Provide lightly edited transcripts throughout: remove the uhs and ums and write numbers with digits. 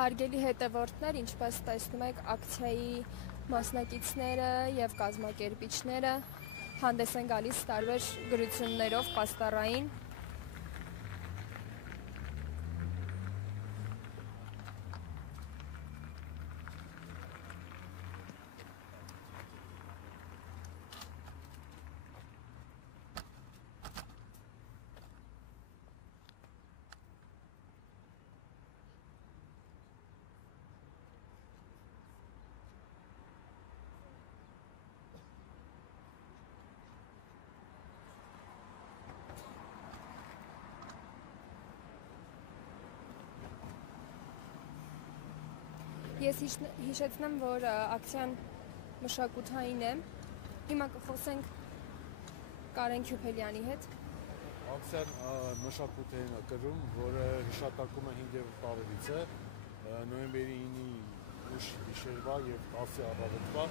Հարգելի հետևորդներ, ինչպես տեսնում եք, ակցիայի մասնակիցները եւ կազմակերպիչները հանդես են գալիս տարբեր գրություններով պաստառային։ Ես հիշեցնեմ, որ ակցիան մշակութային է։ Հիմա կխոսենք Կարեն Քյուփելյանի հետ։ Ակցիան մշակութային է կրում, որը հիշատակում է 5-րդ տարելից է, նոյեմբերի 9-ի ուշ գիշերվա եւ 10-ի առավոտվա,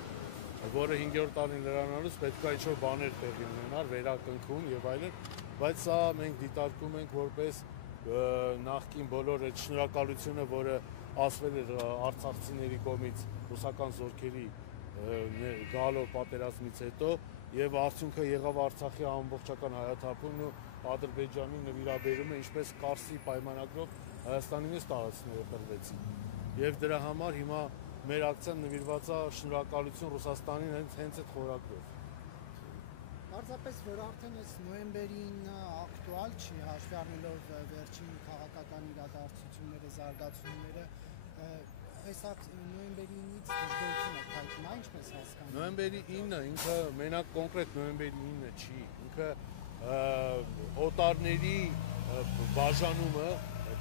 որը 5-րդ տարին լրանալուց պետք է ինչ-որ բաներ տեղի ունենար, վերակնքում եւ այլն, բայց սա մենք դիտարկում ենք որպես նախկին բոլոր այդ շնորհակալությունը, որը ասվել էր արցախցիների կողմից ռուսական զորքերի գալով պատերազմից հետո եւ արդյունքը եղավ Արցախի ամբողջական հայաթափումն ու Ադրբեջանի նվիրաբերումը, ինչպես Կարսի պայմանագրով Հայաստանի մեծ տարածքները տրվեցին։ Եվ դրա համար հիմա մեր ակցիան նվիրված է շնորհակալություն Ռուսաստանին հենց այդ խորագրով։ Պարզապես որ արդեն այս նոյեմբերին ակտուալ չի, հաշվի առնելով վերջին քաղաքական իրադարձությունները, զարգացումները, այս նոյեմբերի 9-ից դժգոհություն է հայտնի, ինչպես հասկանում։ Նոյեմբերի 9-ը ինքը մենակ կոնկրետ նոյեմբերի 9-ը չի, ինքը օտարների բաժանումը,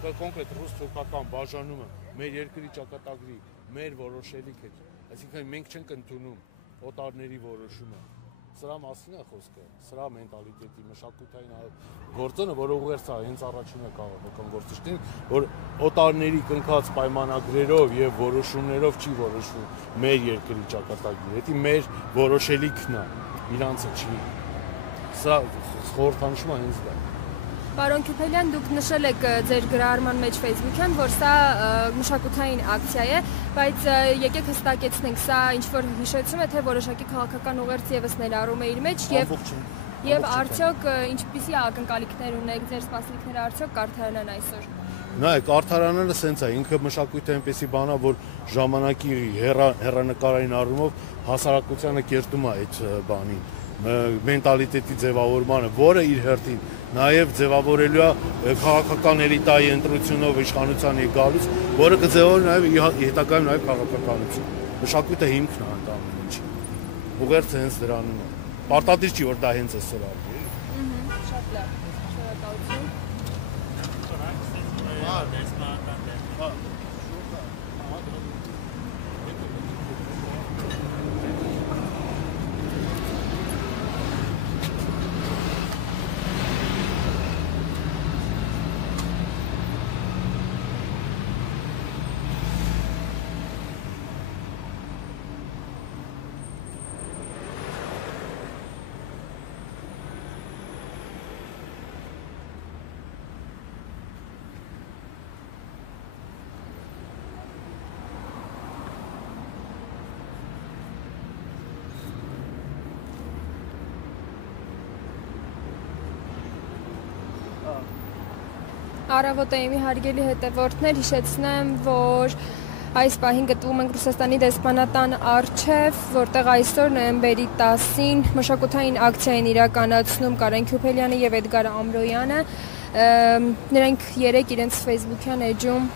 կոնկրետ ռուս-թուրքական բաժանումը մեր երկրի ճակատագրի, մեր որոշելիք է, այսինքն մենք չենք ընդունում օտարների որոշումը։ Սրա մասին է խոսքը, սրա մենտալիտետի մշակութային գործոնը, որը ուղերձ է հենց առաջինը քաղաքական գործիչներին, որ օտարների կնքած պայմանագրերով եւ որոշումներով չի որոշվում մեր երկրի ճակատագիրը, դա մեր որոշելիքն է, իրանցը չի։ Սա խորհրդանշումը հենց դա։ Պարոն Քյուփելյան, դուք նշել եք ձեր գրառման մեջ Facebook-յան, որ սա մշակութային ակցիա է, բայց եկեք հստակեցնենք, սա ինչ-որ հիշեցում է, թե որոշակի քաղաքական ուղերձ եւս ներառում է իր մեջ եւ արդյոք ինչպիսի ակնկալիքներ ունեք, ձեր սպասելիքները արդյոք կարդարանան այսօր։ Նայեք, արդարանալը սենց է, ինքը մշակույթը այնպեսի բան է, որ ժամանակի հեռանկարային առումով հասարակությանը կերտում է այդ բանին, մենտալիտետի ձևավորմանը, որը իր հերթին նաև ձևավորելու է քաղաքական էլիտայի ընտրությունով իշխանության եկալուց, որը կձևավորի նաև հետագայում նաև քաղաքականություն։ Մշակույթը հիմքն է այդ ամեն ինչի։ Ուղերձը հենց դրանում է։ Պարտադիր չի, որ դա հենց այսօր արվի։ Շատ լավ։ Շնորհակալություն։ Առավոտայինի հարգելի հետևորդներ, հիշեցնեմ, որ այս պահին գտնվում ենք Ռուսաստանի դեսպանատան առջև, որտեղ այսօր նոյեմբերի 10-ին մշակութային ակցիա են իրականացնում Կարեն Քյուփելյանը եւ Էդգար Ամրոյանը։ Նրանք երեկ իրենց Facebook-յան էջում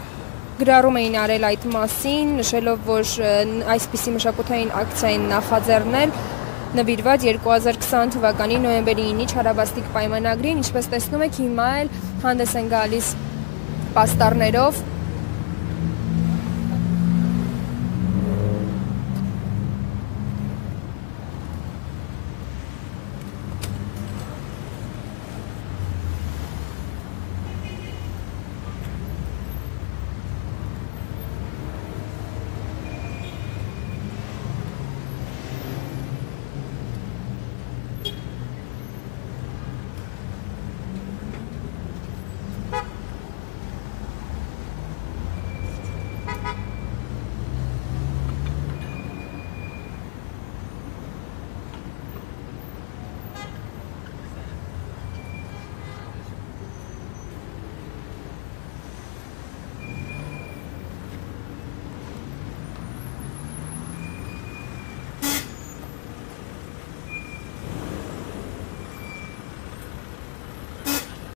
գրառում էին արել այդ մասին, նշելով, որ այսպիսի մշակութային ակցիա են նախաձեռնել նվիրված 2020 թվականի նոյեմբերի 9-ի Չարաբաստիկ պայմանագրին, ինչպես տեսնում եք, հիմա էլ հանդես են գալիս պաստառներով